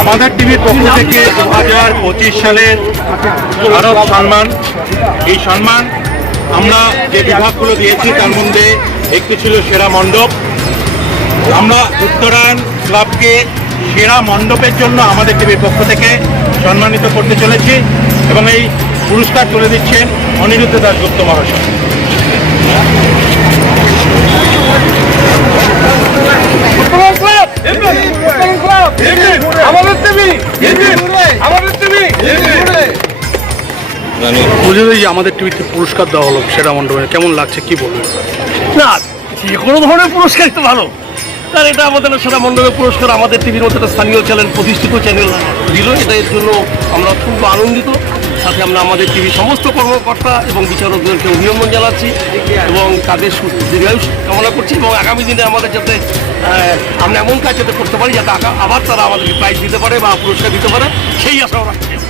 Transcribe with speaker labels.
Speaker 1: আমাদের টিভির পক্ষ থেকে দু হাজার পঁচিশ সালের ভারত সম্মান। এই সম্মান আমরা যে বিভাগগুলো দিয়েছি, তার মধ্যে একটি ছিল সেরা মণ্ডপ। আমরা উত্তরায়ণ ক্লাবকে সেরা মণ্ডপের জন্য আমাদের টিভির পক্ষ থেকে সম্মানিত করতে চলেছি এবং এই পুরস্কার তুলে দিচ্ছেন অনিরুদ্ধ দাসগুপ্ত মহাশয়।
Speaker 2: বলছি যে আমাদের টিভিতে পুরস্কার দেওয়া হলো সেরা মণ্ডপে। কেমন লাগছে? কি বলবেন
Speaker 3: না, যে কোনো ধরনের পুরস্কারই তো ভালো। কারণ এটা আমাদের সেরা মণ্ডপের পুরস্কার, আমাদের টিভির মধ্যে একটা স্থানীয় চ্যানেল প্রতিষ্ঠিত চ্যানেল দিল। এটা এর জন্য আমরা খুব আনন্দিত। সাথে আমরা আমাদের টিভির সমস্ত কর্মকর্তা এবং বিচারকদেরকে অভিনন্দন জানাচ্ছি এবং তাদের সু- দীর্ঘায়ু কামনা করছি এবং আগামী দিনে আমাদের যাতে আমরা এমন কাজ যাতে করতে পারি যাতে আবার তারা আমাদেরকে প্রাইজ দিতে পারে বা পুরস্কার দিতে পারে, সেই আশাও রাখছি।